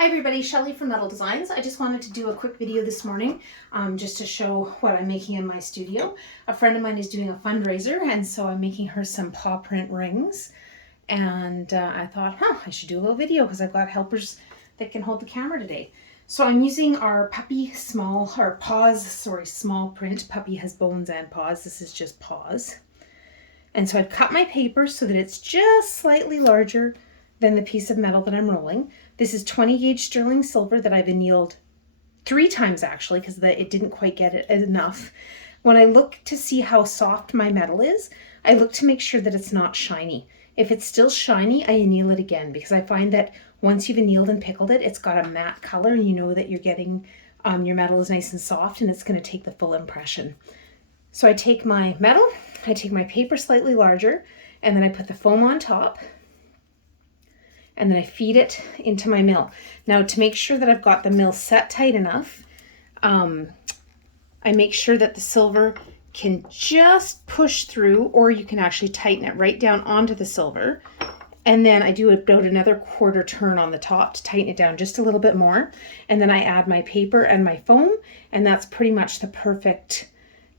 Hi everybody, Shelly from Metal Designs. I just wanted to do a quick video this morning just to show what I'm making in my studio. A friend of mine is doing a fundraiser, and so I'm making her some paw print rings. And I thought, I should do a little video because I've got helpers that can hold the camera today. So I'm using our small print. Puppy has bones and paws. This is just paws. And so I've cut my paper so that it's just slightly larger than the piece of metal that I'm rolling. This is 20 gauge sterling silver that I've annealed 3 times actually because it didn't quite get it enough. When I look to see how soft my metal is, I look to make sure that it's not shiny. If it's still shiny, I anneal it again because I find that once you've annealed and pickled it, it's got a matte color and you know that you're getting, your metal is nice and soft and it's going to take the full impression. So I take my metal, I take my paper slightly larger, and then I put the foam on top, and then I feed it into my mill. Now to make sure that I've got the mill set tight enough, I make sure that the silver can just push through, or you can actually tighten it right down onto the silver. And then I do about another quarter turn on the top to tighten it down just a little bit more. And then I add my paper and my foam, and that's pretty much the perfect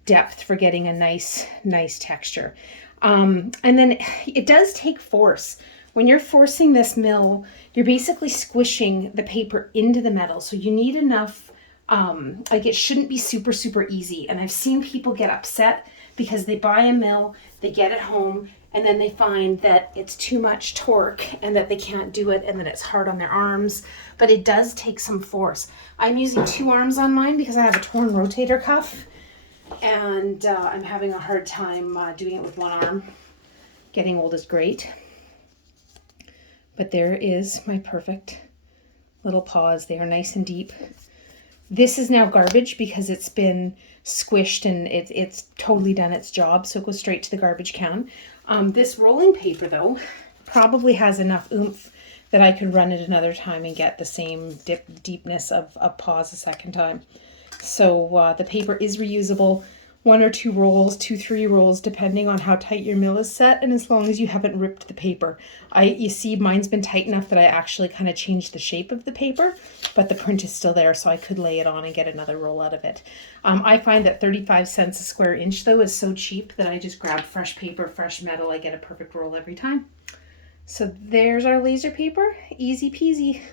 depth for getting a nice texture. And then it does take force. When you're forcing this mill, you're basically squishing the paper into the metal. So you need enough, it shouldn't be super easy. And I've seen people get upset because they buy a mill, they get it home, and then they find that it's too much torque and that they can't do it and that it's hard on their arms. But it does take some force. I'm using 2 arms on mine because I have a torn rotator cuff. And I'm having a hard time doing it with 1 arm. Getting old is great. But there is my perfect little paws. They are nice and deep. This is now garbage because it's been squished and it's totally done its job, so it goes straight to the garbage can. This rolling paper, though, probably has enough oomph that I could run it another time and get the same deepness of paws a second time. So the paper is reusable, 1 or 2 rolls, 2-3 rolls, depending on how tight your mill is set, and as long as you haven't ripped the paper. You see mine's been tight enough that I actually kind of changed the shape of the paper, but the print is still there, so I could lay it on and get another roll out of it. I find that 35 cents a square inch, though, is so cheap that I just grab fresh paper, fresh metal. I get a perfect roll every time. So there's our laser paper, easy peasy.